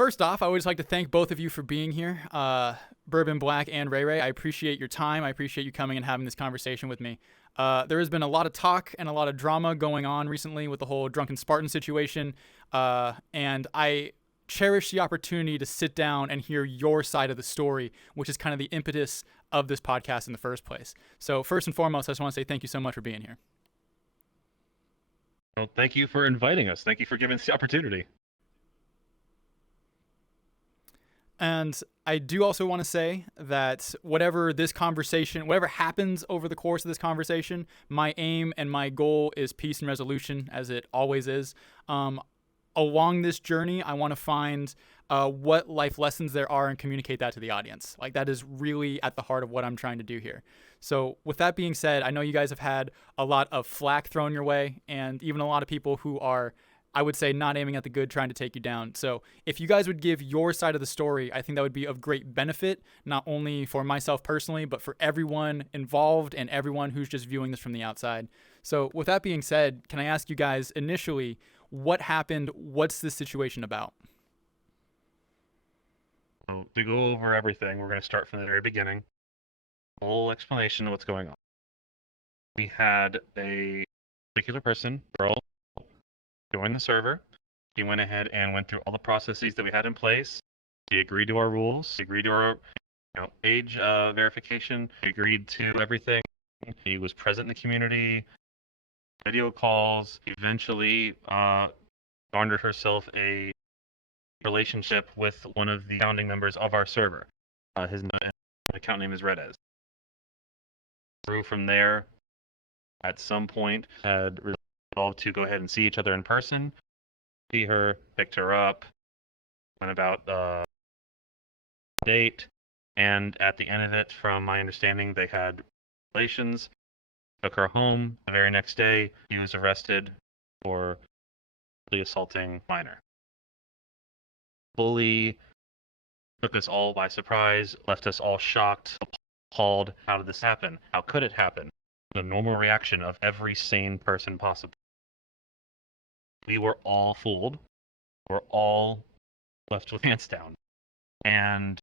first off, I would just like to thank both of you for being here, Bourbon Black and Ray Ray. I appreciate your time. I appreciate you coming and having this conversation with me. There has been a lot of talk and a lot of drama going on recently with the whole Drunken Spartan situation, and I cherish the opportunity to sit down and hear your side of the story, which is kind of the impetus of this podcast in the first place. So first and foremost, I just want to say thank you so much for being here. Well, thank you for inviting us. Thank you for giving us the opportunity. And I do also want to say that whatever happens over the course of this conversation, my aim and my goal is peace and resolution, as it always is. Along this journey, I want to find what life lessons there are and communicate that to the audience. Like, that is really at the heart of what I'm trying to do here. So with that being said, I know you guys have had a lot of flack thrown your way, and even a lot of people who are, I would say, not aiming at the good, trying to take you down. So if you guys would give your side of the story, I think that would be of great benefit, not only for myself personally, but for everyone involved and everyone who's just viewing this from the outside. So with that being said, can I ask you guys initially, what happened? What's this situation about? So to go over everything, we're going to start from the very beginning. Full explanation of what's going on. We had a particular person, girl, join the server. She went ahead and went through all the processes that we had in place. She agreed to our rules. She agreed to our age verification. She agreed to everything. She was present in the community, video calls. Eventually garnered herself a relationship with one of the founding members of our server. His account name is Redez. Through from there, at some point, had resolved to go ahead and see each other in person. See her, picked her up, went about the date, and at the end of it, from my understanding, they had relations. Took her home. The very next day, he was arrested for assaulting a minor. Fully took us all by surprise, left us all shocked, appalled. How did this happen? How could it happen? The normal reaction of every sane person possible. We were all fooled. We're all left with pants down. And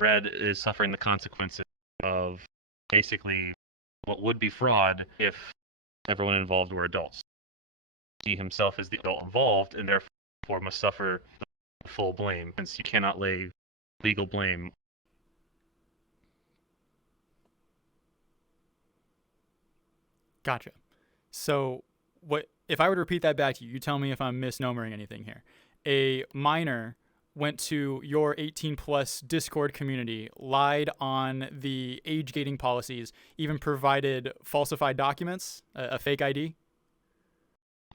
Red is suffering the consequences of basically what would be fraud if everyone involved were adults. He himself is the adult involved and therefore must suffer the full blame, since you cannot lay legal blame. Gotcha. So what if I were to repeat that back to you? You tell me if I'm misnomering anything here. A minor went to your 18 plus Discord community, lied on the age gating policies, even provided falsified documents, a fake ID.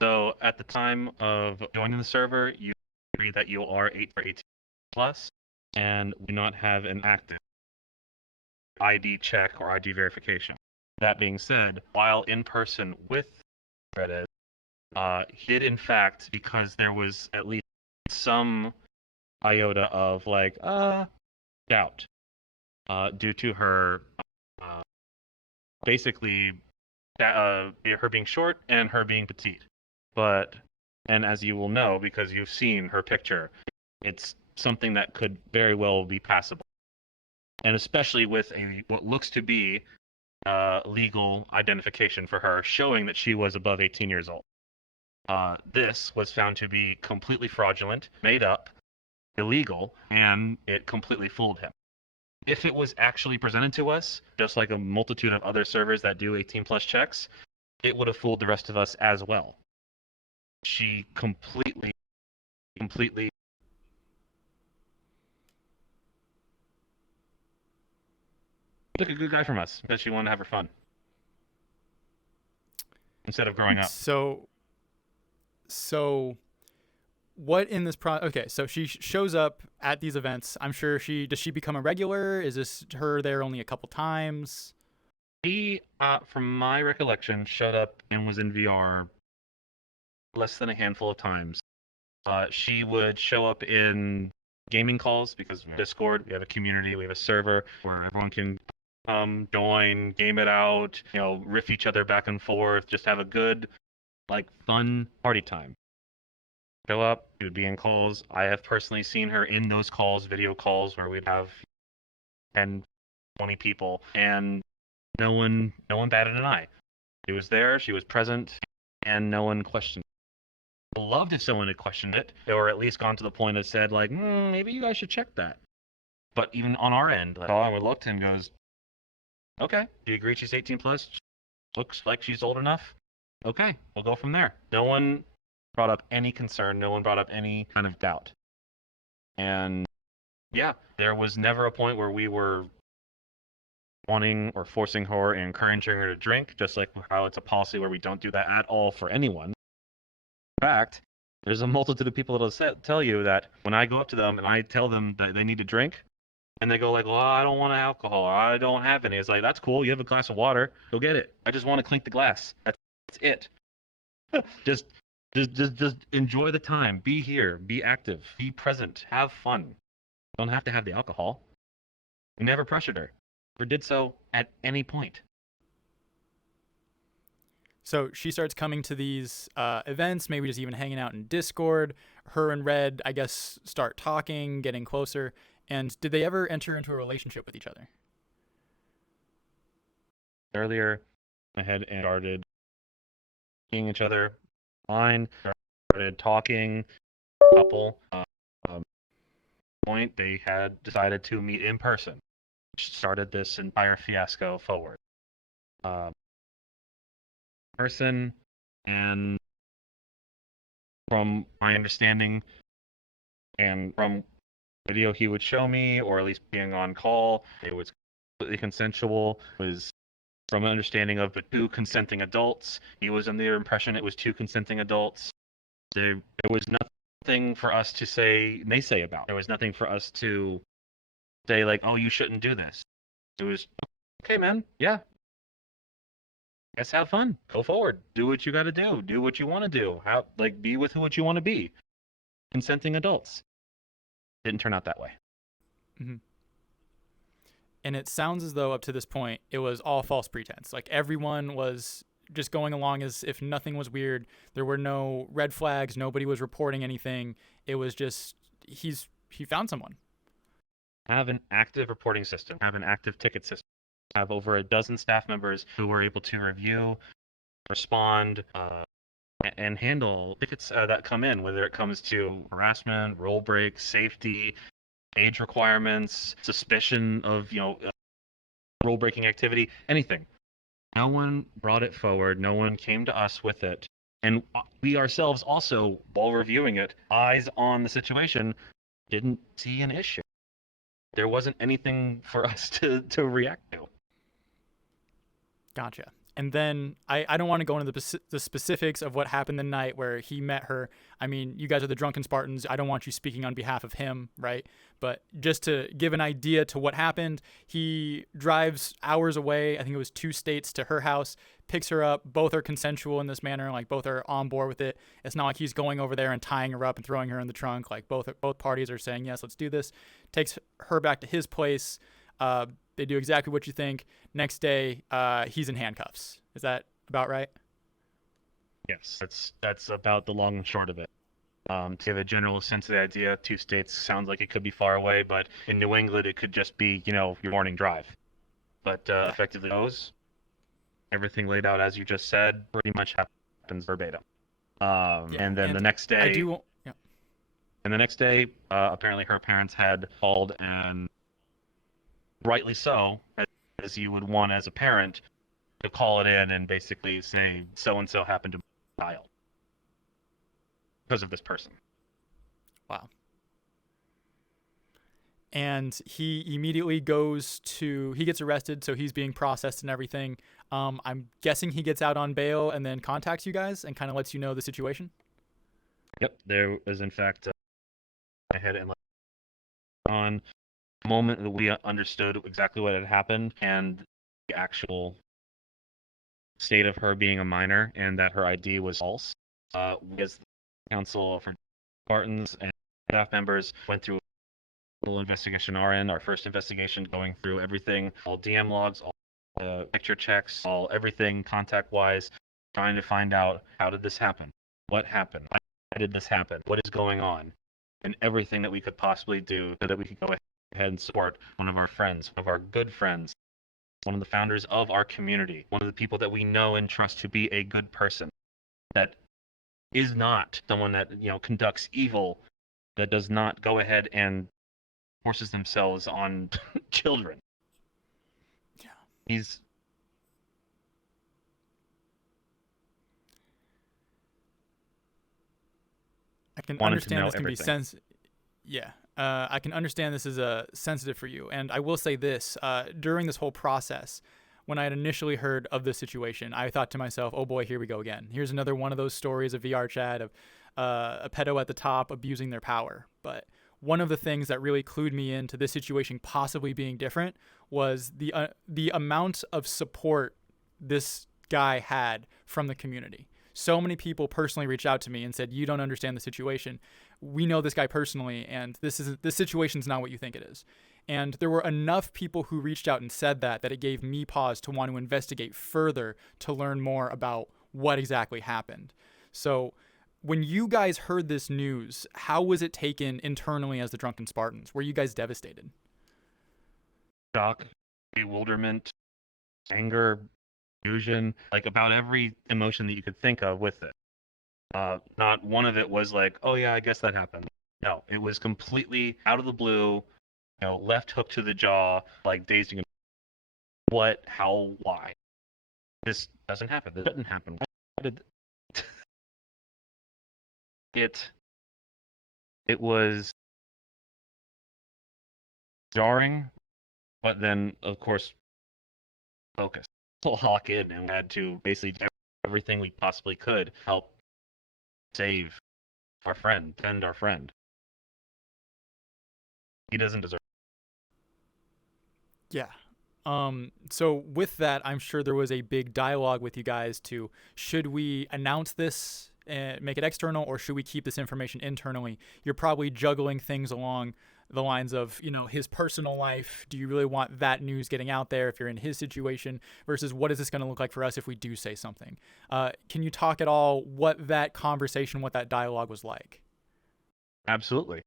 So at the time of joining the server, you agree that you are 18 plus and do not have an active ID check or ID verification. That being said, while in person with Reddit, he did in fact, because there was at least some iota of doubt due to her basically her being short and her being petite. And as you will know, because you've seen her picture, it's something that could very well be passable. And especially with what looks to be legal identification for her, showing that she was above 18 years old. This was found to be completely fraudulent, made up, illegal, and it completely fooled him. If it was actually presented to us, just like a multitude of other servers that do 18 plus checks, it would have fooled the rest of us as well. She completely took a good guy from us because she wanted to have her fun instead of growing up. So what in this okay, so she shows up at these events. I'm sure does she become a regular? Is this her there only a couple times? She, from my recollection, showed up and was in VR less than a handful of times. She would show up in gaming calls because Discord, we have a community, we have a server where everyone can join, game it out, riff each other back and forth, just have a good, fun party time. show up. She would be in calls. I have personally seen her in those calls, video calls, where we'd have 10, 20 people, and no one batted an eye. She was there, she was present, and no one questioned. I would love if someone had questioned it, or at least gone to the point of said, like, maybe you guys should check that. But even on our end, like, all I would look to and goes, okay, do you agree she's 18 plus? Looks like she's old enough. Okay, we'll go from there. No one brought up any concern. No one brought up any kind of doubt. And yeah, there was never a point where we were wanting or forcing her and encouraging her to drink, just like how it's a policy where we don't do that at all for anyone. In fact, there's a multitude of people that'll tell you that when I go up to them and I tell them that they need to drink, and they go like, well, I don't want alcohol. I don't have any. It's like, that's cool. You have a glass of water. Go get it. I just want to clink the glass. That's it. just enjoy the time. Be here. Be active. Be present. Have fun. Don't have to have the alcohol. We never pressured her. Or did so at any point. So she starts coming to these events, maybe just even hanging out in Discord. Her and Red, I guess, start talking, getting closer. And did they ever enter into a relationship with each other? Earlier, I had started seeing each other online, started talking, couple. Point they had decided to meet in person, which started this entire fiasco forward. Person, and from my understanding, and from video he would show me, or at least being on call, it was completely consensual. It was from an understanding of the two consenting adults. He was under the impression it was two consenting adults. There was nothing for us to say naysay about. There was nothing for us to say like, oh, you shouldn't do this. It was, okay, man, yeah. Guess have fun. Go forward. Do what you got to do. Do what you want to do. Be with what you want to be. Consenting adults. Didn't turn out that way. Mm-hmm. And it sounds as though up to this point, it was all false pretense. Like everyone was just going along as if nothing was weird. There were no red flags. Nobody was reporting anything. It was just, he found someone. Have an active reporting system. Have an active ticket system. Have over a dozen staff members who were able to review, respond, and handle tickets that come in, whether it comes to harassment, rule breaks, safety, age requirements, suspicion of rule breaking activity, anything. No one brought it forward. No one came to us with it, and we ourselves also, while reviewing it, eyes on the situation, didn't see an issue. There wasn't anything for us to react to. Gotcha. And then I don't want to go into the specifics of what happened the night where he met her. I mean, you guys are the Drunken Spartans. I don't want you speaking on behalf of him, right? But just to give an idea to what happened, he drives hours away. I think it was 2 states to her house, picks her up. Both are consensual in this manner. Like both are on board with it. It's not like he's going over there and tying her up and throwing her in the trunk. Like both parties are saying, yes, let's do this. Takes her back to his place. They do exactly what you think. Next day, he's in handcuffs. Is that about right? Yes, that's about the long and short of it. To give a general sense of the idea, 2 states sounds like it could be far away, but in New England, it could just be, your morning drive. But effectively, those, everything laid out as you just said, pretty much happens verbatim. And then the next day, And the next day, apparently her parents had called, and rightly so, as you would want as a parent, to call it in and basically say, so-and-so happened to my child because of this person. Wow. And he immediately he gets arrested, so he's being processed and everything. I'm guessing he gets out on bail and then contacts you guys and kind of lets you know the situation? Yep, there was in fact ahead and on the moment that we understood exactly what had happened and the actual state of her being a minor and that her ID was false. We as the Council for Spartans and staff members went through a little investigation on our end, our first investigation, going through everything, all DM logs, all picture checks, all everything contact-wise, trying to find out how did this happen? What happened? Why did this happen? What is going on? And everything that we could possibly do so that we could go ahead and support one of our friends, one of our good friends, one of the founders of our community, one of the people that we know and trust to be a good person, that is not someone that, conducts evil, that does not go ahead and forces themselves on children. Yeah. He's I can wanted to understand know this can be everything. Yeah, I can understand this is sensitive for you, and I will say this: during this whole process, when I had initially heard of this situation, I thought to myself, "Oh boy, here we go again. Here's another one of those stories of VR chat of a pedo at the top abusing their power." But one of the things that really clued me into this situation possibly being different was the amount of support this guy had from the community. So many people personally reached out to me and said, "You don't understand the situation. We know this guy personally, and this situation's not what you think it is." And there were enough people who reached out and said that it gave me pause to want to investigate further to learn more about what exactly happened. So when you guys heard this news, how was it taken internally as the Drunken Spartans? Were you guys devastated? Shock, bewilderment, anger, confusion, like about every emotion that you could think of with it. Not one of it was like, oh yeah, I guess that happened. No, it was completely out of the blue, left hook to the jaw, like dazed. What, how, why? This doesn't happen. This didn't happen. Why did it was jarring, but then of course focus. Lock in, and we had to basically do everything we possibly could help save our friend, defend our friend. He doesn't deserve. Yeah. So with that, I'm sure there was a big dialogue with you guys to, should we announce this and make it external, or should we keep this information internally? You're probably juggling things along the lines of, his personal life. Do you really want that news getting out there if you're in his situation, versus what is this going to look like for us if we do say something? Can you talk at all what that conversation, what that dialogue was like? Absolutely.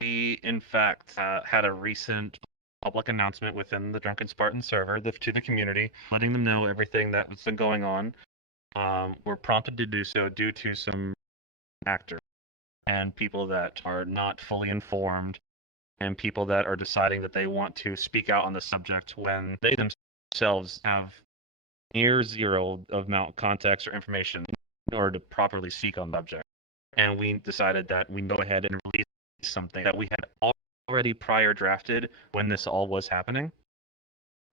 We, in fact, had a recent public announcement within the Drunken Spartan server to the community, letting them know everything that's been going on. We're prompted to do so due to some actors and people that are not fully informed, and people that are deciding that they want to speak out on the subject when they themselves have near zero amount of context or information in order to properly speak on the subject. And we decided that we go ahead and release something that we had already prior drafted when this all was happening.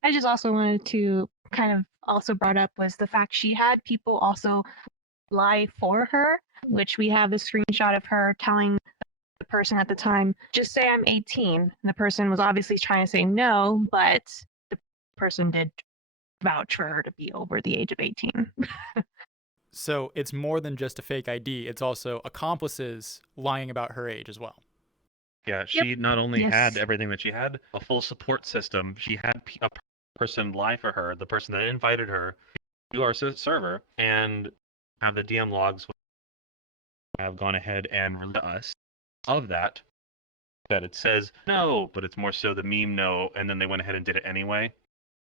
I just also wanted to kind of also brought up was the fact she had people also lie for her, which we have the screenshot of her telling the person at the time, just say I'm 18. And the person was obviously trying to say no, but the person did vouch for her to be over the age of 18. So it's more than just a fake ID. It's also accomplices lying about her age as well. Yeah, she not only had Yes. everything that she had, a full support system. She had a person lie for her, the person that invited her to our server, and have the DM logs have gone ahead and released to us of that it says no, but it's more so the meme no, and then they went ahead and did it anyway.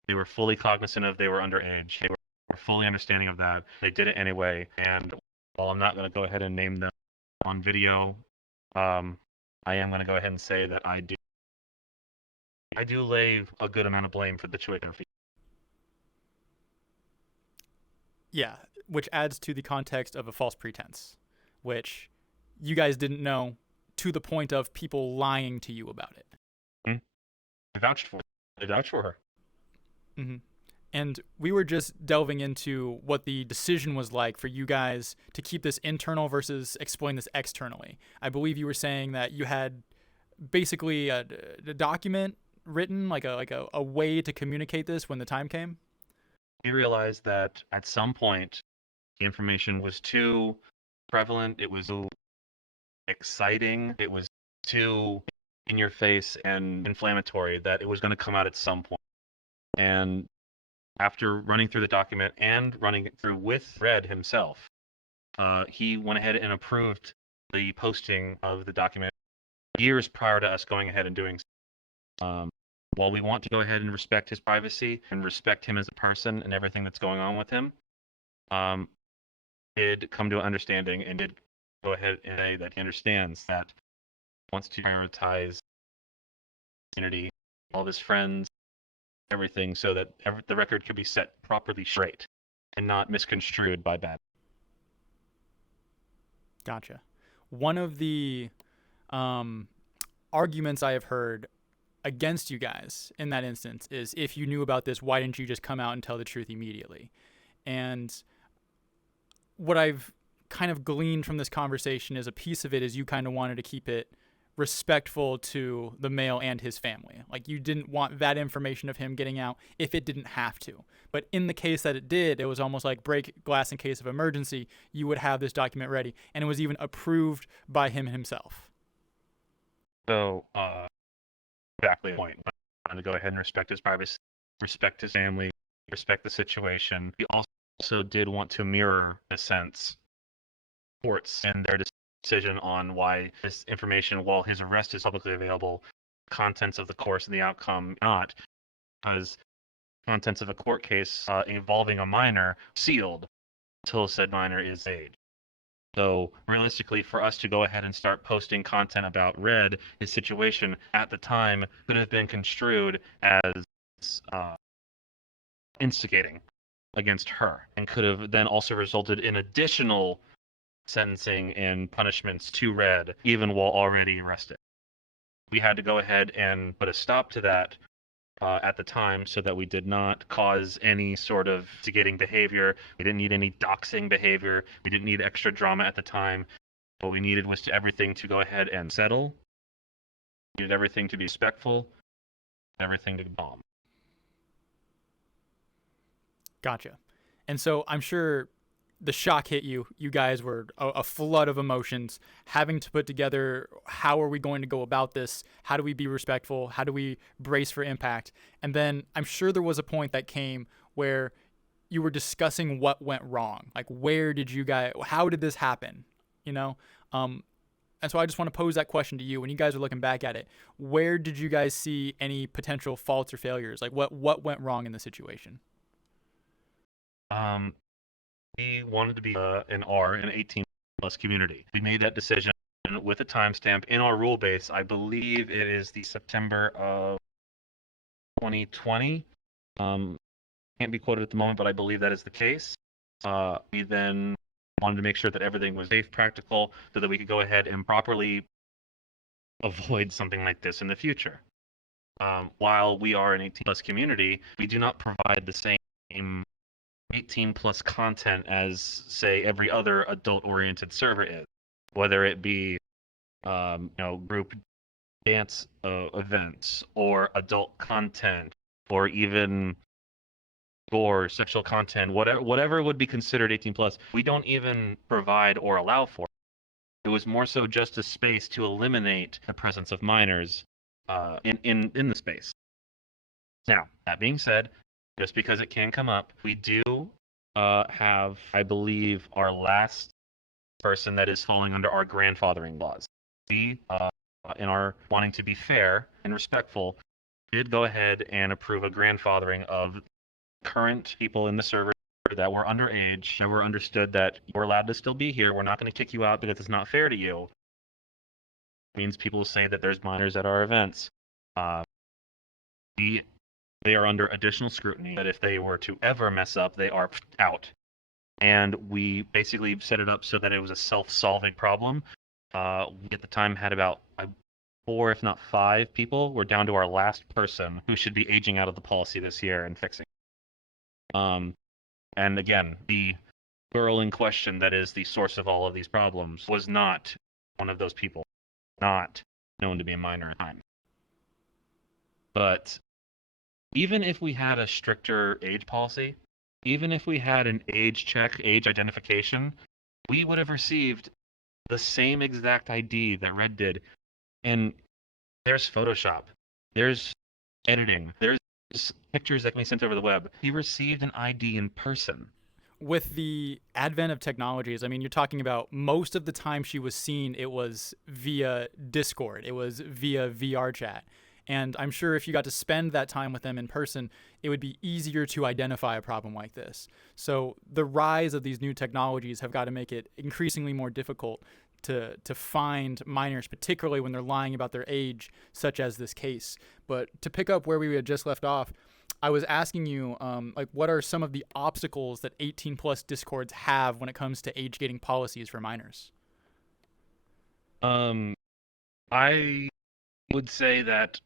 They were fully cognizant of they were underage. They were fully understanding of that. They did it anyway, and while I'm not going to go ahead and name them on video, I am going to go ahead and say that I do lay a good amount of blame for the situation. Yeah, which adds to the context of a false pretense, which you guys didn't know, to the point of people lying to you about it. I vouched for her. Mm-hmm. And we were just delving into what the decision was like for you guys to keep this internal versus explain this externally. I believe you were saying that you had basically a document written, like a way to communicate this when the time came. We realized that at some point the information was too prevalent, it was too exciting, it was too in your face and inflammatory that it was going to come out at some point. And after running through the document and running it through with Red himself, he went ahead and approved the posting of the document years prior to us going ahead and doing so. While we want to go ahead and respect his privacy and respect him as a person and everything that's going on with him, did come to an understanding and did go ahead and say that he understands that he wants to prioritize community, all of his friends, everything, so that the record could be set properly straight and not misconstrued by bad. Gotcha. One of the arguments I have heard against you guys in that instance is, if you knew about this, why didn't you just come out and tell the truth immediately? And what I've kind of gleaned from this conversation is a piece of it is you kind of wanted to keep it respectful to the male and his family. Like, you didn't want that information of him getting out if it didn't have to. But in the case that it did, it was almost like break glass in case of emergency. You would have this document ready, and it was even approved by him himself. So, exactly the point. I want to go ahead and respect his privacy, respect his family, respect the situation. We also did want to mirror the sense courts and their decision on why this information, while his arrest is publicly available, contents of the course and the outcome not, because contents of a court case involving a minor sealed until said minor is age. So realistically, for us to go ahead and start posting content about Red, his situation at the time could have been construed as instigating against her, and could have then also resulted in additional sentencing and punishments to Red, even while already arrested. We had to go ahead and put a stop to that at the time, so that we did not cause any sort of instigating behavior. We didn't need any doxing behavior. We didn't need extra drama at the time. What we needed was everything to go ahead and settle. We needed everything to be respectful, everything to calm. Gotcha. And so I'm sure the shock hit you. You guys were a flood of emotions, having to put together, how are we going to go about this? How do we be respectful? How do we brace for impact? And then I'm sure there was a point that came where you were discussing what went wrong. Like, how did this happen? You know? And so I just want to pose that question to you. When you guys are looking back at it, where did you guys see any potential faults or failures? Like, what went wrong in the situation? We wanted to be an 18+ community. We made that decision with a timestamp in our rule base. I believe it is the September of 2020. Can't be quoted at the moment, but I believe that is the case. We then wanted to make sure that everything was safe, practical, so that we could go ahead and properly avoid something like this in the future. While we are an 18+ community, we do not provide the same 18+ content as, say, every other adult-oriented server is, whether it be group dance events, or adult content, or even gore, sexual content, whatever would be considered 18+. We don't even provide or allow for it. It was more so just a space to eliminate the presence of minors in the space. Now, that being said, just because it can come up, we do have, I believe, our last person that is falling under our grandfathering laws. We, in our wanting to be fair and respectful, did go ahead and approve a grandfathering of current people in the server that were underage, that were understood that you're allowed to still be here. We're not going to kick you out because it's not fair to you. It means people say that there's minors at our events. They are under additional scrutiny, that if they were to ever mess up, they are out. And we basically set it up so that it was a self-solving problem. We at the time had about 4, if not 5 people. We're down to our last person, who should be aging out of the policy this year and fixing. And again, the girl in question that is the source of all of these problems was not one of those people, not known to be a minor at the time. But even if we had a stricter age policy, even if we had an age check, age identification, we would have received the same exact ID that Red did. And there's Photoshop, there's editing, there's pictures that can be sent over the web. He received an ID in person. with the advent of technologies, I mean, you're talking about most of the time she was seen, it was via Discord, it was via VR chat. And I'm sure if you got to spend that time with them in person, it would be easier to identify a problem like this. So the rise of these new technologies have got to make it increasingly more difficult to find minors, particularly when they're lying about their age, such as this case. But to pick up where we had just left off, I was asking you, like, what are some of the obstacles that 18 plus discords have when it comes to age gating policies for minors? I would say that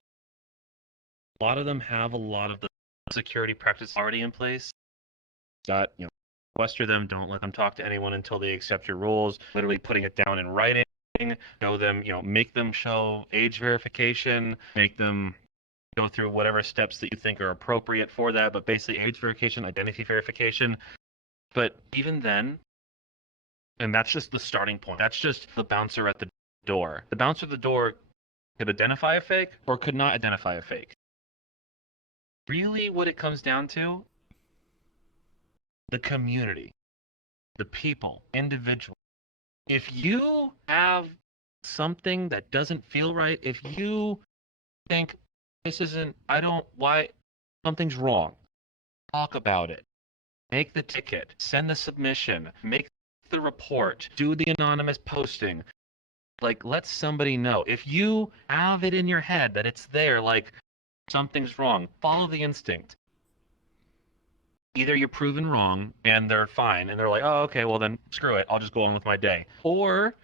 a lot of them have a lot of the security practices already in place. Got, sequester them, don't let them talk to anyone until they accept your rules, literally putting it down in writing, show them, make them show age verification, make them go through whatever steps that you think are appropriate for that, but basically age verification, identity verification. But even then, and that's just the starting point. That's just the bouncer at the door. The bouncer at the door could identify a fake or could not identify a fake. Really what it comes down to, the community, the people, individuals. If you have something that doesn't feel right, if you think something's wrong, talk about it. Make the ticket, send the submission, make the report, do the anonymous posting. Like, let somebody know. If you have it in your head that it's there, like, something's wrong, follow the instinct. Either you're proven wrong and they're fine and they're like, oh, okay, well then screw it, I'll just go on with my day. Or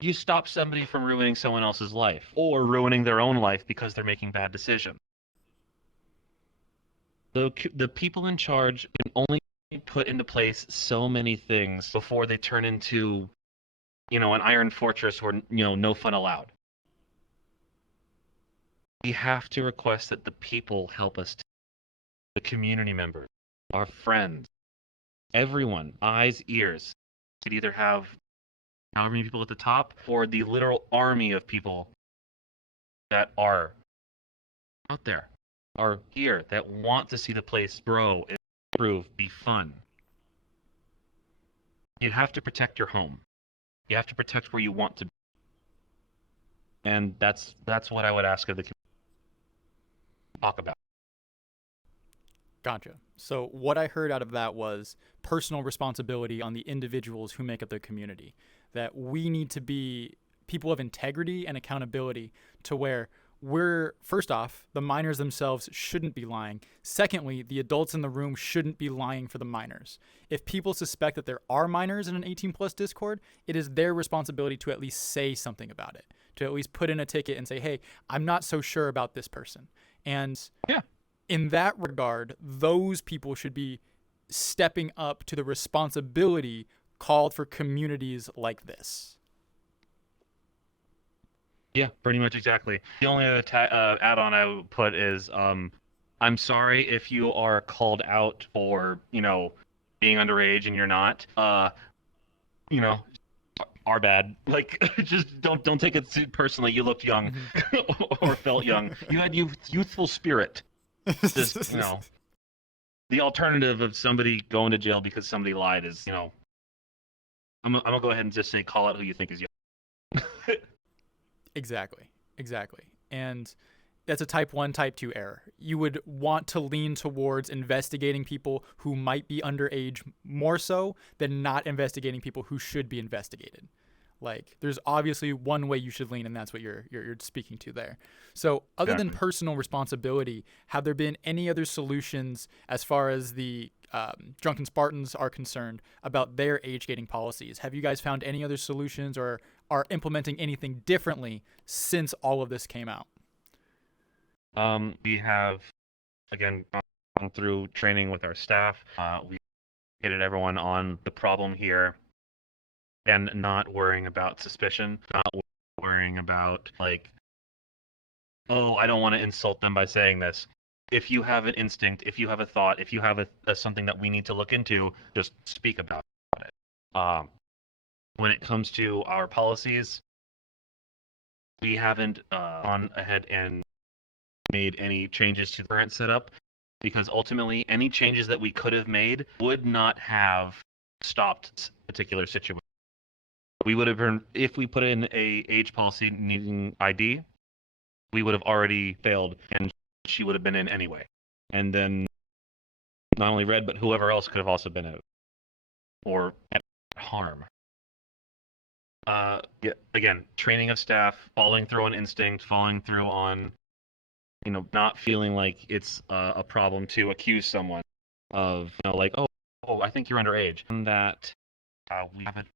you stop somebody from ruining someone else's life or ruining their own life because they're making bad decisions. The people in charge can only put into place so many things before they turn into, an iron fortress where, no fun allowed. We have to request that the people help us, the community members, our friends, everyone, eyes, ears. Could either have however many people at the top or the literal army of people that are out there, are here, that want to see the place grow, improve, be fun. You have to protect your home. You have to protect where you want to be. And that's what I would ask of the community. Talk about. Gotcha. So what I heard out of that was personal responsibility on the individuals who make up their community. That we need to be people of integrity and accountability to where first off, the minors themselves shouldn't be lying. Secondly, the adults in the room shouldn't be lying for the minors. If people suspect that there are minors in an 18 plus Discord, it is their responsibility to at least say something about it, to at least put in a ticket and say, hey, I'm not so sure about this person. And in that regard, those people should be stepping up to the responsibility called for communities like this. Yeah, pretty much exactly. The only other add-on I would put is, I'm sorry if you are called out for, being underage and you're not. Our bad. Like, just don't take it personally. You looked young or felt young. You had youthful spirit. Just, the alternative of somebody going to jail because somebody lied is, I'm gonna go ahead and just say call out who you think is young. Exactly. And that's a type 1, type 2 error. You would want to lean towards investigating people who might be underage more so than not investigating people who should be investigated. Like, there's obviously one way you should lean, and that's what you're speaking to there. So other than personal responsibility, have there been any other solutions as far as the Drunken Spartans are concerned about their age gating policies? Have you guys found any other solutions or are implementing anything differently since all of this came out? We have, again, gone through training with our staff. We educated everyone on the problem here and not worrying about suspicion, not worrying about, like, oh, I don't want to insult them by saying this. If you have an instinct, if you have a thought, if you have something that we need to look into, just speak about it. When it comes to our policies, we haven't gone ahead and made any changes to the current setup. because ultimately any changes that we could have made would not have stopped this particular situation. We would have been, if we put in a age policy needing ID, we would have already failed, and she would have been in anyway. And then not only Red, but whoever else could have also been out or at harm. Yeah, again, training of staff, following through on instinct, following through on, not feeling like it's a problem to accuse someone of, like, oh, I think you're underage, and that we haven't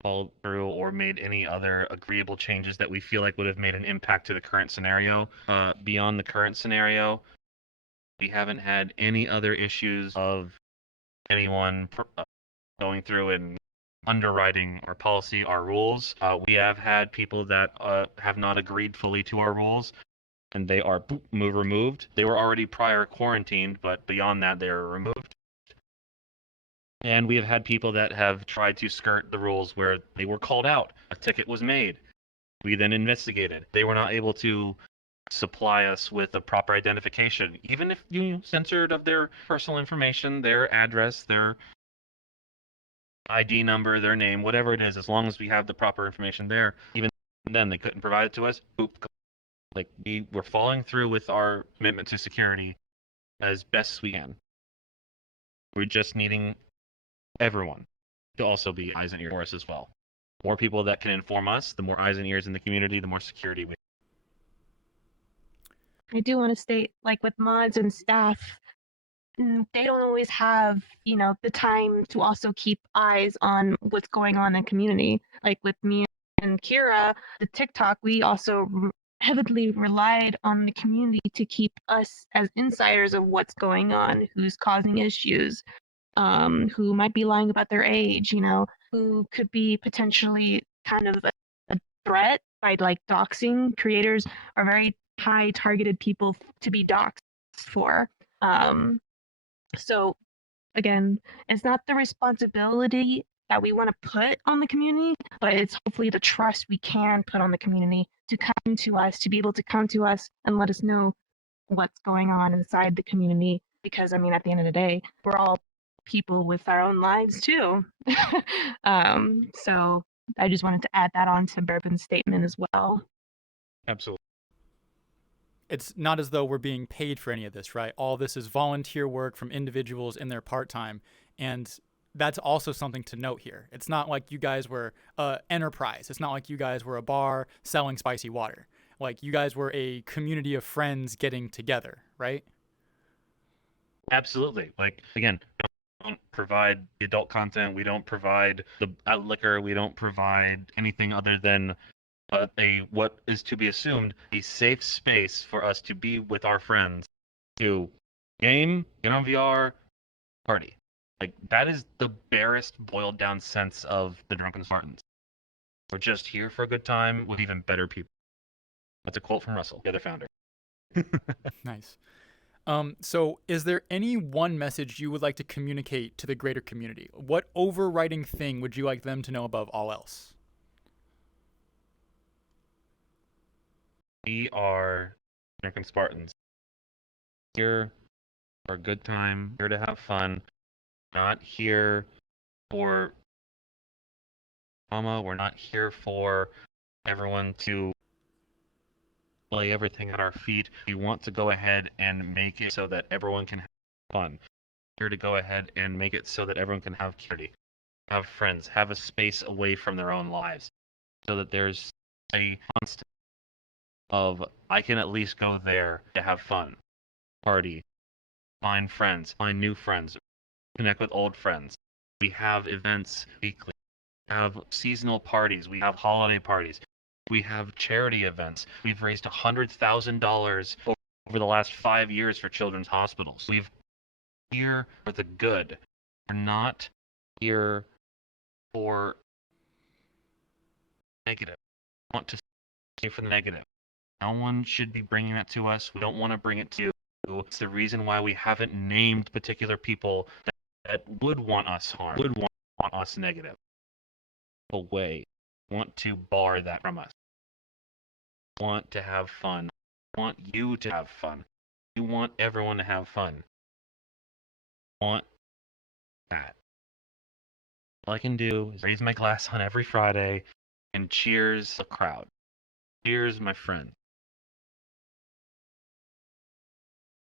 followed through or made any other agreeable changes that we feel like would have made an impact to the current scenario. Beyond the current scenario, we haven't had any other issues of anyone going through and underwriting our policy, our rules. We have had people that have not agreed fully to our rules, and they are removed. They were already prior quarantined, but beyond that, they are removed. And we have had people that have tried to skirt the rules where they were called out. A ticket was made. We then investigated. They were not able to supply us with a proper identification, even if you censored of their personal information, their address, their ID number, their name, whatever it is, as long as we have the proper information there. Even then, they couldn't provide it to us. Like, we were following through with our commitment to security as best as we can. We're just needing everyone to also be eyes and ears for us as well. More people that can inform us, the more eyes and ears in the community, the more security we have. I do want to state, like with mods and staff, they don't always have, the time to also keep eyes on what's going on in the community. Like with me and Kira, the TikTok, we also heavily relied on the community to keep us as insiders of what's going on, who's causing issues, who might be lying about their age, who could be potentially kind of a threat by like doxing. Creators are very high targeted people to be doxed for. So again, it's not the responsibility that we want to put on the community, but it's hopefully the trust we can put on the community to come to us, to be able to come to us and let us know what's going on inside the community. Because I mean, at the end of the day, we're all people with our own lives too. So I just wanted to add that on to Bourbon's statement as well. Absolutely. It's not as though we're being paid for any of this, right? All this is volunteer work from individuals in their part-time, and that's also something to note here. It's not like you guys were an enterprise. It's not like you guys were a bar selling spicy water. Like, you guys were a community of friends getting together, right? Absolutely. Like, again, we don't provide the adult content. We don't provide the liquor. We don't provide anything other than what is to be assumed a safe space for us to be with our friends, to game, get on VR, party. Like, that is the barest boiled down sense of the Drunken Spartans. We're just here for a good time with even better people. That's a quote from Russell, the other founder. Nice. So is there any one message you would like to communicate to the greater community? What overriding thing would you like them to know above all else? We are Drunken Spartans. Here for a good time, here to have fun. Not here for drama. We're not here for everyone to lay everything at our feet. We want to go ahead and make it so that everyone can have fun. Here to go ahead and make it so that everyone can have security, have friends, have a space away from their own lives, so that there's a constant of, I can at least go there to have fun, party, find friends, find new friends, connect with old friends. We have events weekly. We have seasonal parties. We have holiday parties. We have charity events. We've raised $100,000 over the last 5 years for children's hospitals. We've here for the good. We're not here for negative. We want to stay for the negative. No one should be bringing that to us. We don't want to bring it to you. It's the reason why we haven't named particular people that would want us harm, would want us negative. Away. Want to bar that from us. Want to have fun. Want you to have fun. You want everyone to have fun. want that. All I can do is raise my glass on every Friday and cheers the crowd. Cheers my friend.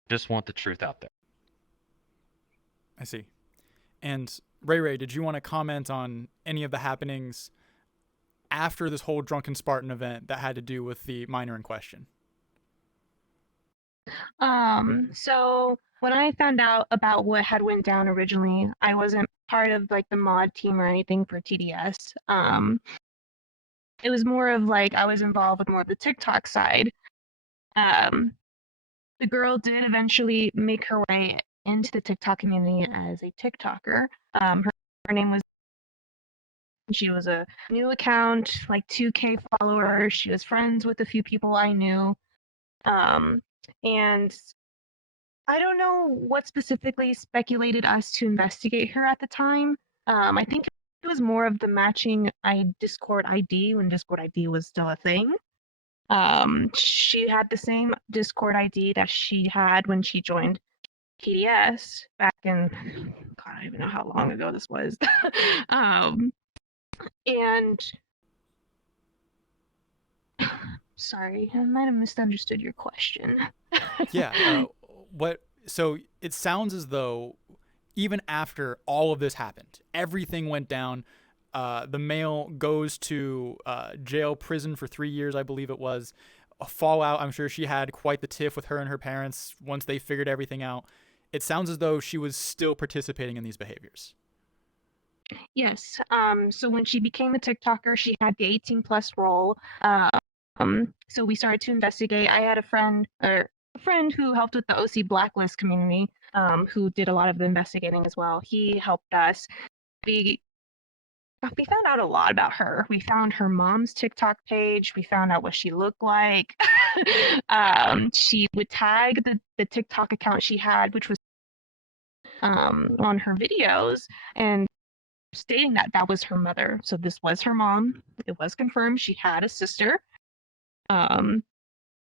Just want the truth out there. I see. And Ray, did you want to comment on any of the happenings after this whole Drunken Spartan event that had to do with the minor in question? So when I found out about what had went down originally, I wasn't part of like the mod team or anything for TDS. It was more of like I was involved with more of the TikTok side. The girl did eventually make her way into the TikTok community as a TikToker. Her name was. She was a new account, like 2K followers. She was friends with a few people I knew. And I don't know what specifically speculated us to investigate her at the time. I think it was more of the matching Discord ID when Discord ID was still a thing. She had the same Discord ID that she had when she joined TDS back in, God, I don't even know how long ago this was. And sorry, I might have misunderstood your question. Yeah. So it sounds as though even after all of this happened, everything went down. The male goes to prison for 3 years, I believe it was. A fallout. I'm sure she had quite the tiff with her and her parents once they figured everything out. It sounds as though she was still participating in these behaviors. Yes. So when she became a TikToker, she had the 18 plus role. So we started to investigate. I had a friend who helped with the OC Blacklist community, who did a lot of the investigating as well. He helped us. We found out a lot about her. We found her mom's TikTok page. We found out what she looked like. She would tag the TikTok account she had, which was on her videos, and stating that that was her mother. So this was her mom. It was confirmed she had a sister.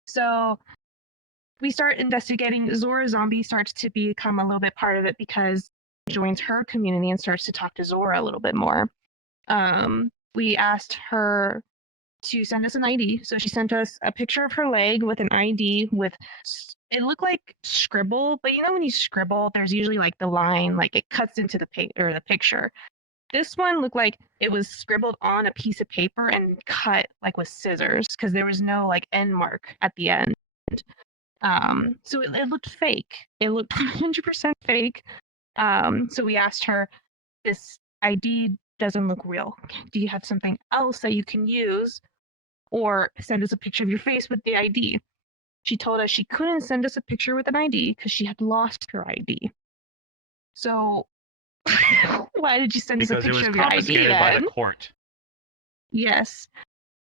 So we start investigating. Zora Zombie starts to become a little bit part of it because she joins her community and starts to talk to Zora a little bit more. We asked her to send us an ID. So she sent us a picture of her leg with an ID with, it looked like scribble, but you know when you scribble, there's usually like the line, like it cuts into the picture. This one looked like it was scribbled on a piece of paper and cut like with scissors because there was no like end mark at the end. So it looked fake. It looked 100% fake. So we asked her, this ID doesn't look real. Do you have something else that you can use, or send us a picture of your face with the ID? She told us she couldn't send us a picture with an ID because she had lost her ID. So why did you send us a picture of your ID then? Because it was confiscated by the court. Yes.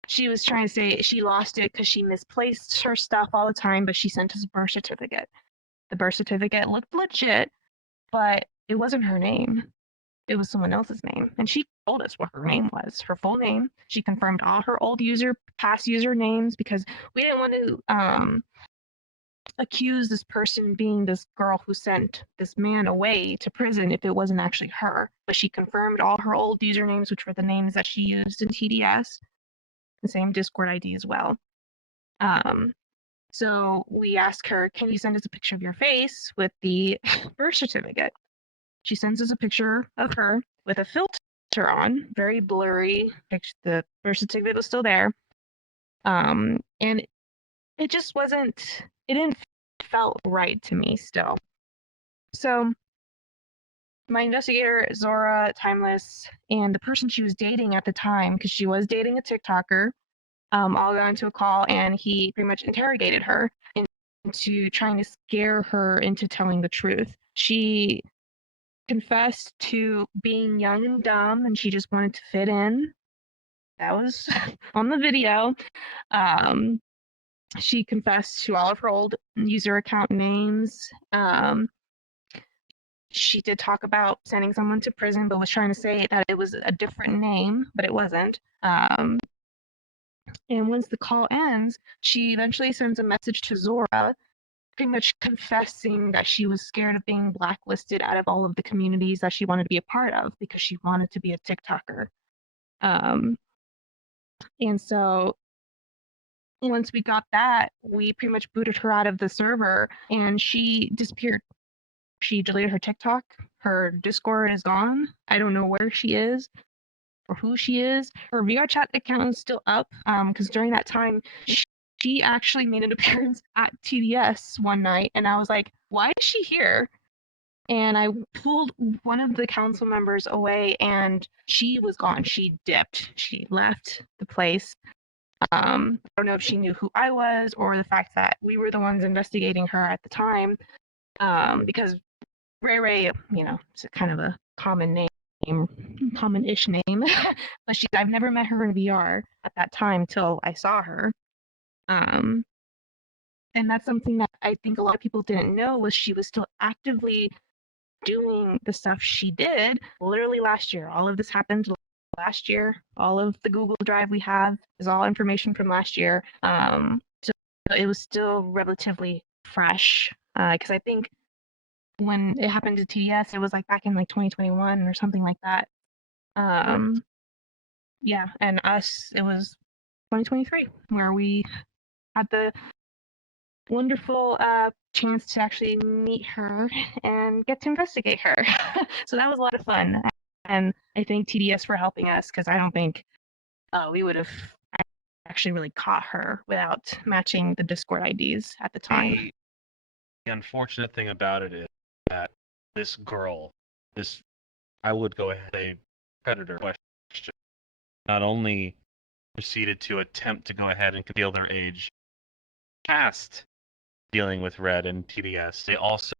She was trying to say she lost it because she misplaced her stuff all the time, but she sent us a birth certificate. The birth certificate looked legit, but it wasn't her name. It was someone else's name. And she told us what her name was, her full name. She confirmed all her past user names because we didn't want to accuse this person being this girl who sent this man away to prison if it wasn't actually her. But she confirmed all her old usernames, which were the names that she used in TDS. The same Discord ID as well. So we asked her, can you send us a picture of your face with the birth certificate? She sends us a picture of her with a filter on, very blurry. The birth certificate was still there. And it just wasn't, it didn't felt right to me still. So my investigator, Zora, Timeless, and the person she was dating at the time, because she was dating a TikToker, all got into a call, and he pretty much interrogated her into trying to scare her into telling the truth. She confessed to being young and dumb, and she just wanted to fit in. That was on the video. She confessed to all of her old user account names. She did talk about sending someone to prison, but was trying to say that it was a different name, but it wasn't. And once the call ends, she eventually sends a message to Zora pretty much confessing that she was scared of being blacklisted out of all of the communities that she wanted to be a part of because she wanted to be a TikToker. And so once we got that, we pretty much booted her out of the server and she disappeared. She deleted her TikTok. Her Discord is gone. I don't know where she is or who she is. Her VR chat account is still up because during that time, she actually made an appearance at TDS one night, and I was like, why is she here? And I pulled one of the council members away, and she was gone. She dipped. She left the place. I don't know if she knew who I was or the fact that we were the ones investigating her at the time, because Ray, it's kind of a common name, common-ish name, but I've never met her in VR at that time till I saw her. And that's something that I think a lot of people didn't know was she was still actively doing the stuff she did literally last year. All of this happened last year. All of the Google Drive we have is all information from last year. So it was still relatively fresh because I think when it happened to TDS, it was like back in like 2021 or something like that. Yeah, and us, it was 2023 where we had the wonderful chance to actually meet her and get to investigate her. So that was a lot of fun. And I thank TDS for helping us because I don't think we would have actually really caught her without matching the Discord IDs at the time. The unfortunate thing about it is that this girl, I would go ahead and say predator question, not only proceeded to attempt to go ahead and conceal their age past dealing with Red and TDS, they also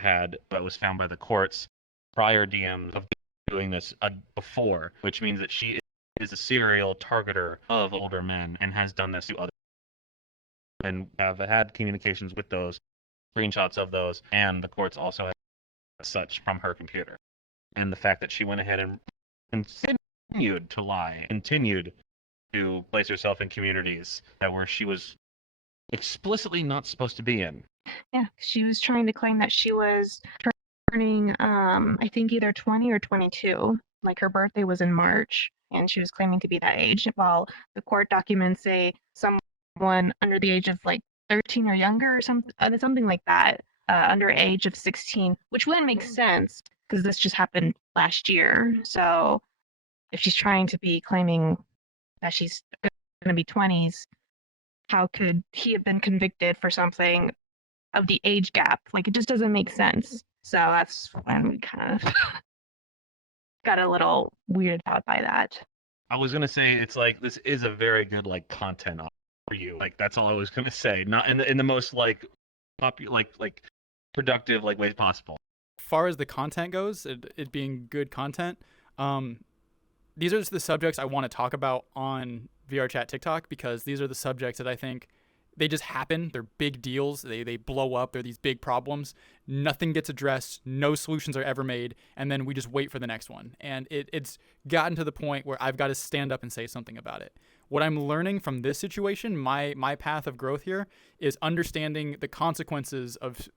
had what was found by the courts prior DMs of doing this before, which means that she is a serial targeter of older men and has done this to others. And have had communications with those, screenshots of those, and the courts also had such from her computer. And the fact that she went ahead and continued to lie, continued to place herself in communities where she was explicitly not supposed to be in. Yeah, she was trying to claim that she was turning, I think either 20 or 22. Like her birthday was in March, and she was claiming to be that age. While the court documents say someone under the age of like 13 or younger, or something like that, under age of 16, which wouldn't make sense because this just happened last year. So if she's trying to be claiming that she's going to be 20s, how could he have been convicted for something of the age gap? Like, it just doesn't make sense. So that's when we kind of got a little weirded out by that. I was gonna say it's like this is a very good like content for you. Like that's all I was gonna say. Not in the most like like productive like ways possible. As far as the content goes, it being good content, these are just the subjects I want to talk about on VR Chat TikTok because these are the subjects that I think they just happen. They're big deals. They blow up. They're these big problems. Nothing gets addressed. No solutions are ever made. And then we just wait for the next one. And it's gotten to the point where I've got to stand up and say something about it. What I'm learning from this situation, my path of growth here, is understanding the consequences of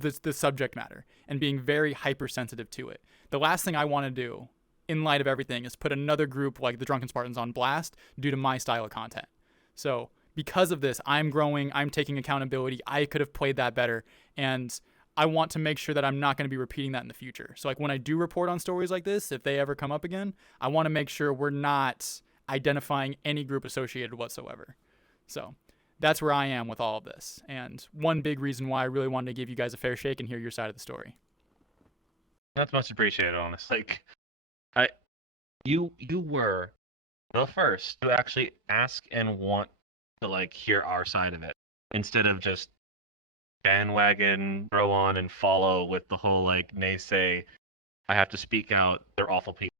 this subject matter and being very hypersensitive to it. The last thing I want to do in light of everything is put another group like the Drunken Spartans on blast due to my style of content. So because of this, I'm growing, I'm taking accountability. I could have played that better. And I want to make sure that I'm not going to be repeating that in the future. So like when I do report on stories like this, if they ever come up again, I want to make sure we're not identifying any group associated whatsoever. So that's where I am with all of this. And one big reason why I really wanted to give you guys a fair shake and hear your side of the story. That's much appreciated, honestly. Like, you were the first to actually ask and want to like hear our side of it instead of just bandwagon, throw on and follow with the whole like naysay. I have to speak out. They're awful people.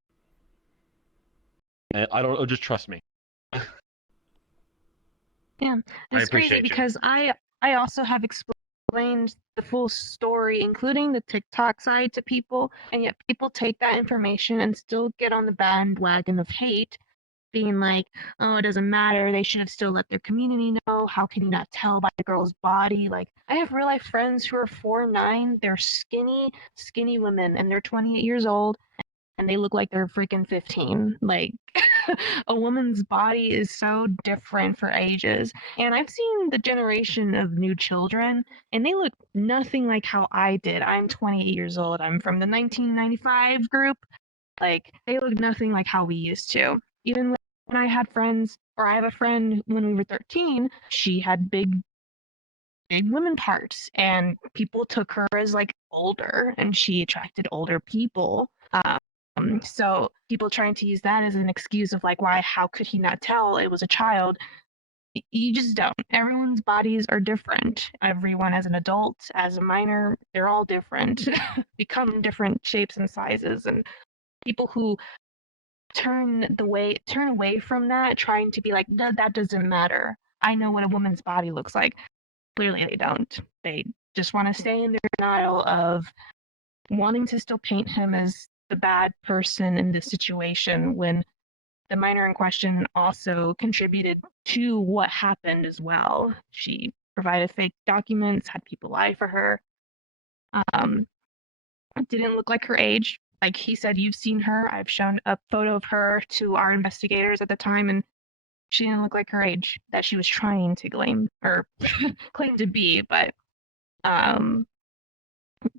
And I don't. Just trust me. Yeah, it's crazy because I also have explained the full story, including the TikTok side, to people, and yet people take that information and still get on the bandwagon of hate being like, oh, it doesn't matter. They should have still let their community know. How can you not tell by the girl's body? Like, I have real life friends who are 4'9". They're skinny, skinny women, and they're 28 years old, and they look like they're freaking 15. Like, a woman's body is so different for ages. And I've seen the generation of new children, and they look nothing like how I did. I'm 28 years old. I'm from the 1995 group. Like, they look nothing like how we used to. Even when I had friends, or I have a friend when we were 13, she had big women parts, and people took her as like older, and she attracted older people. So people trying to use that as an excuse of like, why, how could he not tell it was a child? You just don't. Everyone's bodies are different. Everyone as an adult, as a minor, they're all different, become different shapes and sizes. And people who turn away from that, trying to be like, no, that doesn't matter. I know what a woman's body looks like. Clearly they don't. They just want to stay in their denial of wanting to still paint him as the bad person in this situation, when the minor in question also contributed to what happened as well. She provided fake documents, had people lie for her. Didn't look like her age. Like he said, you've seen her. I've shown a photo of her to our investigators at the time, and she didn't look like her age that she was trying to claim or claim to be. But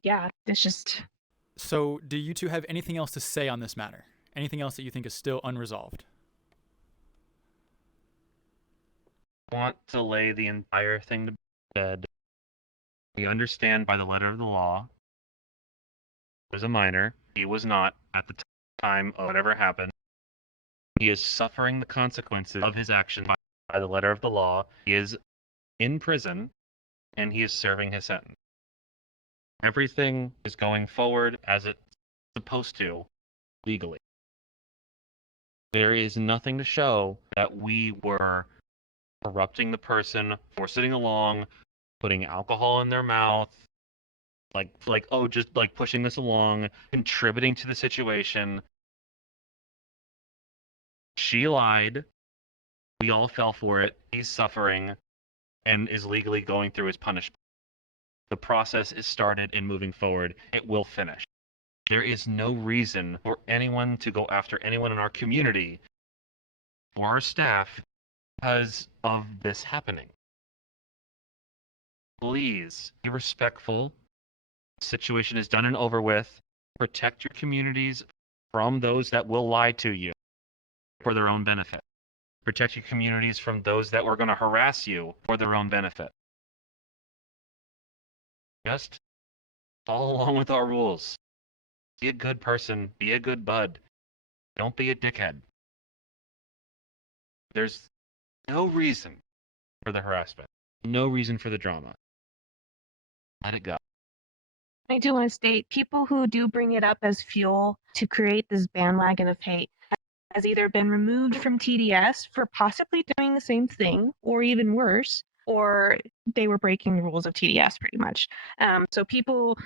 yeah, it's just. So, do you two have anything else to say on this matter? Anything else that you think is still unresolved? Want to lay the entire thing to bed. We understand by the letter of the law, he was a minor. He was not at the time of whatever happened. He is suffering the consequences of his actions by the letter of the law. He is in prison, and he is serving his sentence. Everything is going forward as it's supposed to, legally. There is nothing to show that we were corrupting the person, forcing along, putting alcohol in their mouth, just pushing this along, contributing to the situation. She lied. We all fell for it. He's suffering and is legally going through his punishment. The process is started and moving forward. It will finish. There is no reason for anyone to go after anyone in our community or our staff because of this happening. Please be respectful. The situation is done and over with. Protect your communities from those that will lie to you for their own benefit. Protect your communities from those that are going to harass you for their own benefit. Just follow along with our rules. Be a good person. Be a good bud. Don't be a dickhead. There's no reason for the harassment. No reason for the drama. Let it go. I do want to state, people who do bring it up as fuel to create this bandwagon of hate has either been removed from TDS for possibly doing the same thing, or even worse, or they were breaking the rules of TDS pretty much. So people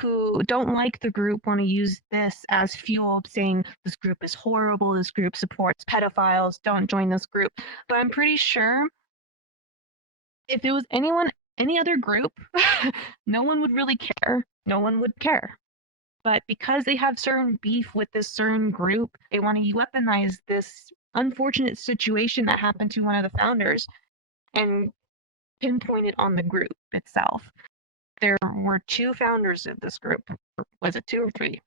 who don't like the group want to use this as fuel, saying this group is horrible, this group supports pedophiles, don't join this group. But I'm pretty sure if it was any other group, no one would really care. No one would care. But because they have certain beef with this certain group, they want to weaponize this unfortunate situation that happened to one of the founders and pinpoint it on the group itself. There were 2 founders of this group. Was it 2 or 3?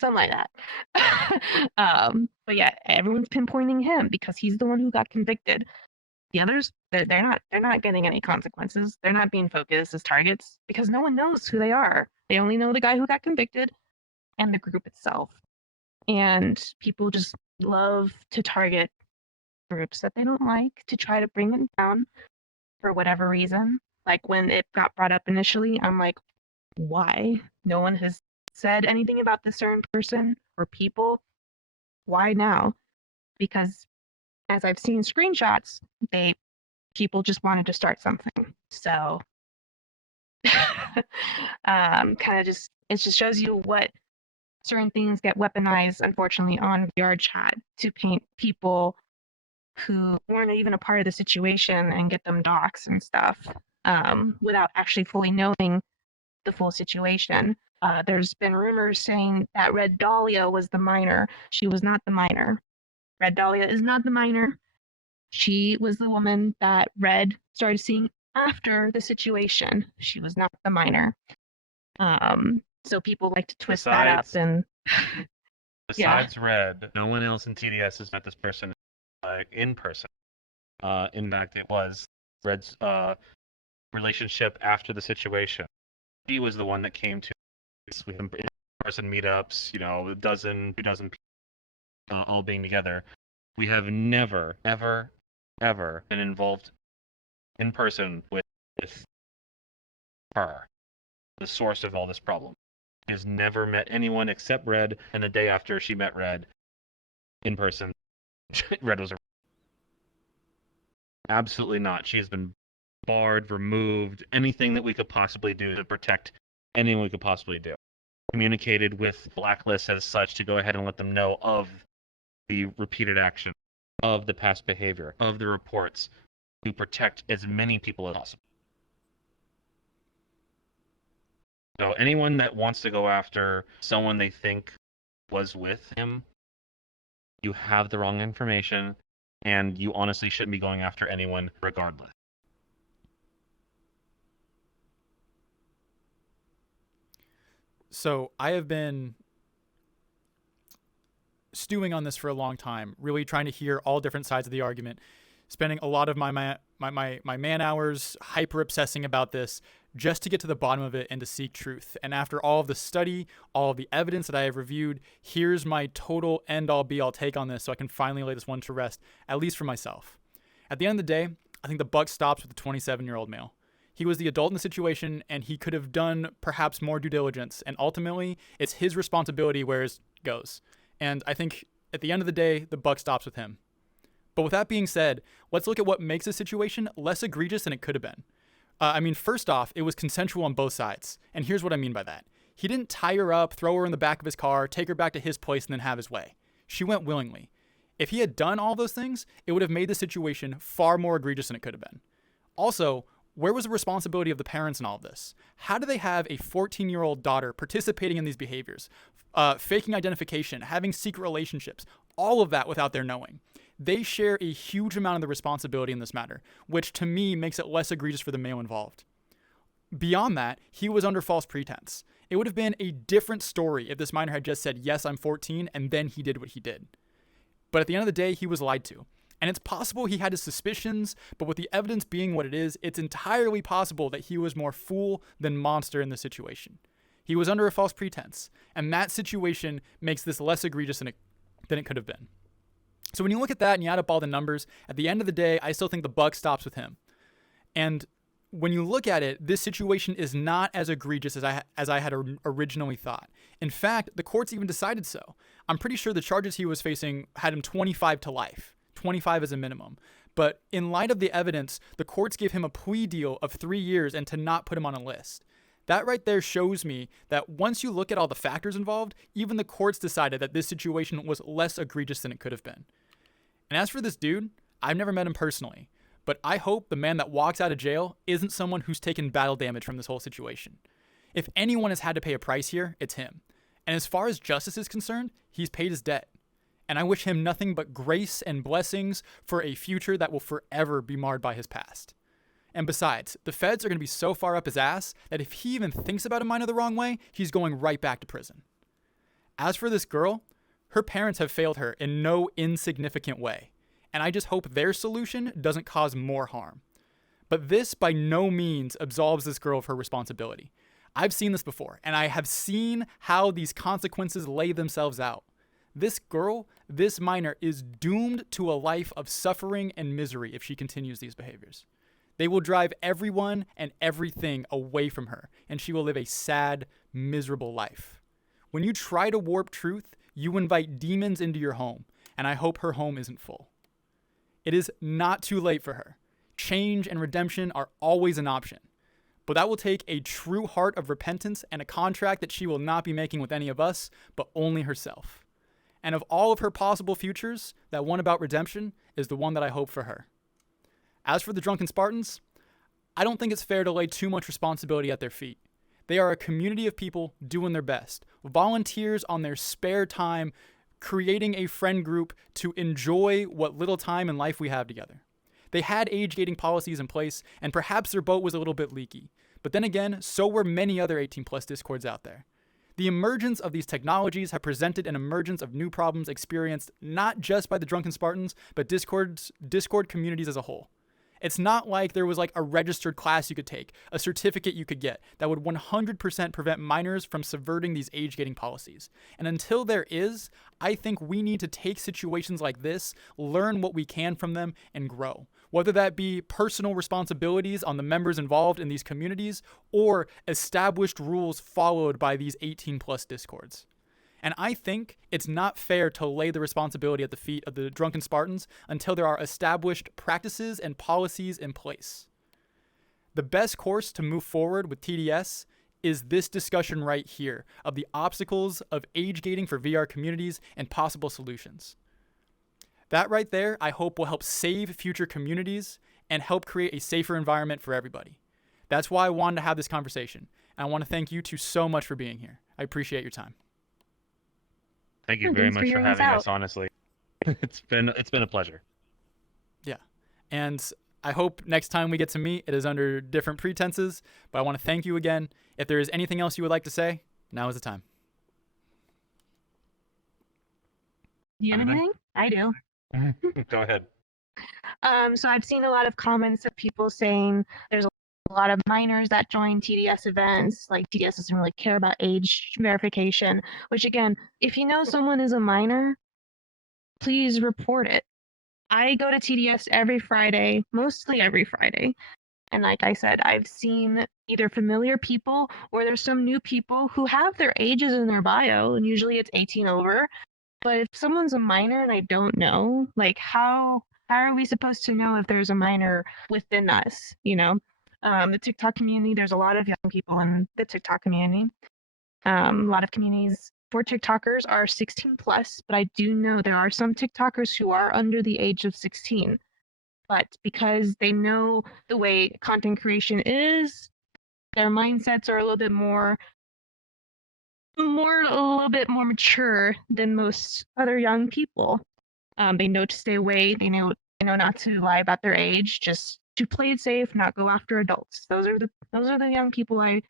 Something like that. But yeah, everyone's pinpointing him because he's the one who got convicted. The others, they're not getting any consequences. They're not being focused as targets because no one knows who they are. They only know the guy who got convicted and the group itself. And people just love to target groups that they don't like to try to bring them down for whatever reason. Like when it got brought up initially, I'm like, why? No one has said anything about this certain person or people. Why now? Because as I've seen screenshots, people just wanted to start something. So kind of just, it just shows you what certain things get weaponized, unfortunately, on VR chat to paint people who weren't even a part of the situation and get them doxxed and stuff without actually fully knowing the full situation. There's been rumors saying that Red Dahlia was the minor. She was not the minor. Red Dahlia is not the minor. She was the woman that Red started seeing after the situation. She was not the minor. So people like to twist that up and besides Red, no one else in TDS has met this person in person. In fact, it was Red's relationship after the situation. He was the one that came to us with in-person meetups, a dozen, 2 dozen people all being together. We have never, ever, ever been involved in person with her, the source of all this problem. She has never met anyone except Red, and the day after she met Red in person, Red was absolutely not. She has been barred, removed, anything that we could possibly do to protect anyone we could possibly do. Communicated with blacklists as such to go ahead and let them know of the repeated action, of the past behavior, of the reports, to protect as many people as possible. So anyone that wants to go after someone they think was with him, you have the wrong information, and you honestly shouldn't be going after anyone regardless. So I have been stewing on this for a long time, really trying to hear all different sides of the argument, spending a lot of my man hours hyper obsessing about this just to get to the bottom of it and to seek truth. And after all of the study, all of the evidence that I have reviewed, here's my total end-all be-all take on this so I can finally lay this one to rest, at least for myself. At the end of the day, I think the buck stops with the 27-year-old male. He was the adult in the situation, and he could have done perhaps more due diligence, and ultimately, it's his responsibility where it goes. And I think at the end of the day, the buck stops with him. But with that being said, let's look at what makes this situation less egregious than it could have been. First off, it was consensual on both sides. And here's what I mean by that. He didn't tie her up, throw her in the back of his car, take her back to his place, and then have his way. She went willingly. If he had done all those things, it would have made the situation far more egregious than it could have been. Also, where was the responsibility of the parents in all of this? How do they have a 14-year-old daughter participating in these behaviors, faking identification, having secret relationships, all of that without their knowing? They share a huge amount of the responsibility in this matter, which to me makes it less egregious for the male involved. Beyond that, he was under false pretense. It would have been a different story if this minor had just said, yes, I'm 14, and then he did what he did. But at the end of the day, he was lied to. And it's possible he had his suspicions, but with the evidence being what it is, it's entirely possible that he was more fool than monster in this situation. He was under a false pretense, and that situation makes this less egregious than it could have been. So when you look at that and you add up all the numbers, at the end of the day, I still think the buck stops with him. And when you look at it, this situation is not as egregious as I had originally thought. In fact, the courts even decided so. I'm pretty sure the charges he was facing had him 25 to life. 25 as a minimum. But in light of the evidence, the courts gave him a plea deal of 3 years and to not put him on a list. That right there shows me that once you look at all the factors involved, even the courts decided that this situation was less egregious than it could have been. And as for this dude, I've never met him personally, but I hope the man that walks out of jail isn't someone who's taken battle damage from this whole situation. If anyone has had to pay a price here, it's him. And as far as justice is concerned, he's paid his debt. And I wish him nothing but grace and blessings for a future that will forever be marred by his past. And besides, the feds are going to be so far up his ass that if he even thinks about a minor the wrong way, he's going right back to prison. As for this girl, her parents have failed her in no insignificant way, and I just hope their solution doesn't cause more harm. But this by no means absolves this girl of her responsibility. I've seen this before, and I have seen how these consequences lay themselves out. This girl, this minor, is doomed to a life of suffering and misery if she continues these behaviors. They will drive everyone and everything away from her, and she will live a sad, miserable life. When you try to warp truth, you invite demons into your home, and I hope her home isn't full. It is not too late for her. Change and redemption are always an option, but that will take a true heart of repentance and a contract that she will not be making with any of us, but only herself. And of all of her possible futures, that one about redemption is the one that I hope for her. As for the Drunken Spartans, I don't think it's fair to lay too much responsibility at their feet. They are a community of people doing their best, volunteers on their spare time, creating a friend group to enjoy what little time in life we have together. They had age gating policies in place, and perhaps their boat was a little bit leaky. But then again, so were many other 18 plus discords out there. The emergence of these technologies have presented an emergence of new problems experienced not just by the Drunken Spartans, but Discord communities as a whole. It's not like there was like a registered class you could take, a certificate you could get that would 100% prevent minors from subverting these age-gating policies. And until there is, I think we need to take situations like this, learn what we can from them, and grow. Whether that be personal responsibilities on the members involved in these communities or established rules followed by these 18 plus discords. And I think it's not fair to lay the responsibility at the feet of the Drunken Spartans until there are established practices and policies in place. The best course to move forward with TDS is this discussion right here of the obstacles of age gating for VR communities and possible solutions. That right there, I hope will help save future communities and help create a safer environment for everybody. That's why I wanted to have this conversation. And I want to thank you two so much for being here. I appreciate your time. Thank you very much for having us, honestly. It's been a pleasure. Yeah. And I hope next time we get to meet, it is under different pretenses. But I want to thank you again. If there is anything else you would like to say, now is the time. Do you have anything? I do. Go ahead. So I've seen a lot of comments of people saying there's a lot of minors that join TDS events. Like TDS doesn't really care about age verification, which again, if you know someone is a minor, please report it. I go to TDS every Friday, mostly every Friday. And like I said, I've seen either familiar people or there's some new people who have their ages in their bio, and usually it's 18 over. But if someone's a minor and I don't know, like how are we supposed to know if there's a minor within us, you know? The TikTok community, there's a lot of young people in the TikTok community. A lot of communities for TikTokers are 16 plus, but I do know there are some TikTokers who are under the age of 16. But because they know the way content creation is, their mindsets are a little bit more mature than most other young people. They know to stay away. They know not to lie about their age, just to play it safe, not go after adults. Those are the young people I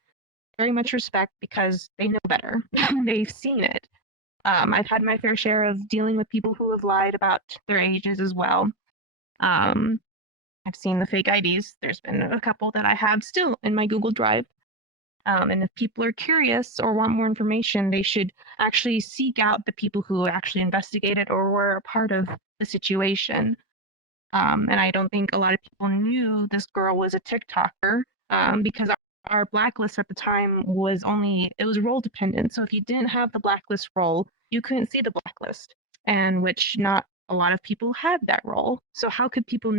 very much respect because they know better. They've seen it. I've had my fair share of dealing with people who have lied about their ages as well. I've seen the fake IDs. There's been a couple that I have still in my Google Drive. And if people are curious or want more information, they should actually seek out the people who actually investigated or were a part of the situation. And I don't think a lot of people knew this girl was a TikToker because our blacklist at the time was role dependent. So if you didn't have the blacklist role, you couldn't see the blacklist, and which not a lot of people had that role. So how could people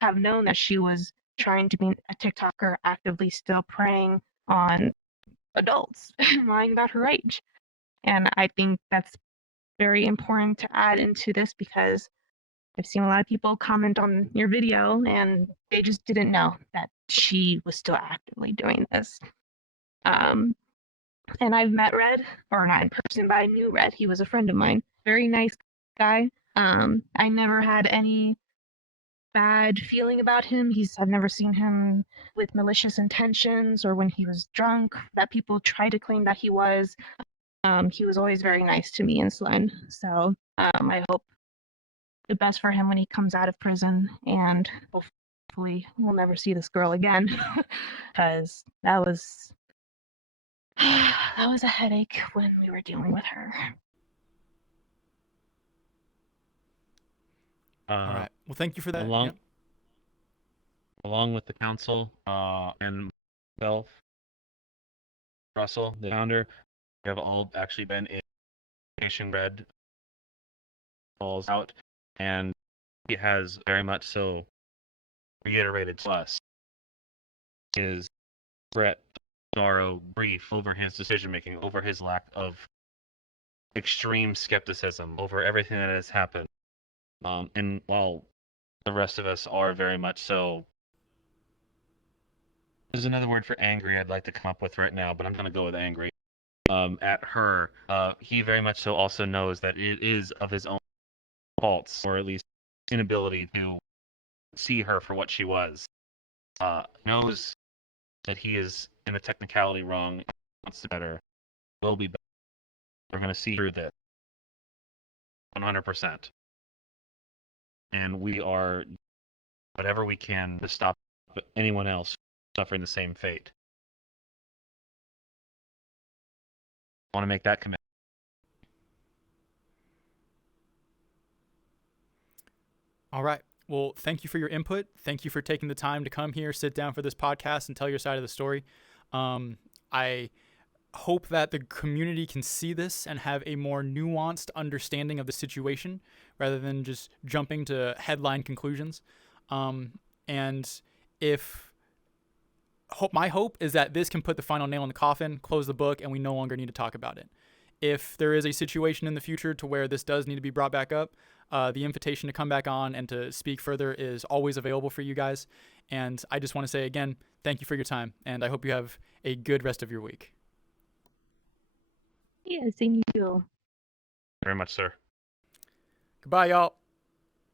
have known that she was trying to be a TikToker, actively still preying on adults, lying about her age? And I think that's very important to add into this because I've seen a lot of people comment on your video and they just didn't know that she was still actively doing this. And I've met Red, or not in person, but I knew Red. He was a friend of mine. Very nice guy. I never had any bad feeling about him. I've never seen him with malicious intentions or when he was drunk that people try to claim that he was. He was always very nice to me and Slen. So I hope the best for him when he comes out of prison, and hopefully we'll never see this girl again because that was a headache when we were dealing with her. All right. Well, thank you for that. Along with the council and myself, Russell, the founder, we have all actually been in Nation Red calls out, and he has very much so reiterated to us his regret, sorrow, grief over his decision making, over his lack of extreme skepticism over everything that has happened. And while the rest of us are very much so, there's another word for angry I'd like to come up with right now, but I'm going to go with angry. At her, he very much so also knows that it is of his own faults, or at least inability to see her for what she was. Knows that he is in a technicality wrong, wants to better, will be better. We're going to see through this 100%. And we are whatever we can to stop anyone else suffering the same fate. I want to make that commitment. All right. Well, thank you for your input. Thank you for taking the time to come here, sit down for this podcast, and tell your side of the story. I hope that the community can see this and have a more nuanced understanding of the situation rather than just jumping to headline conclusions. And my hope is that this can put the final nail in the coffin, close the book, and we no longer need to talk about it. If there is a situation in the future to where this does need to be brought back up, the invitation to come back on and to speak further is always available for you guys. And I just want to say again, thank you for your time, and I hope you have a good rest of your week. Yeah, thank you. Very much, sir. Goodbye, y'all.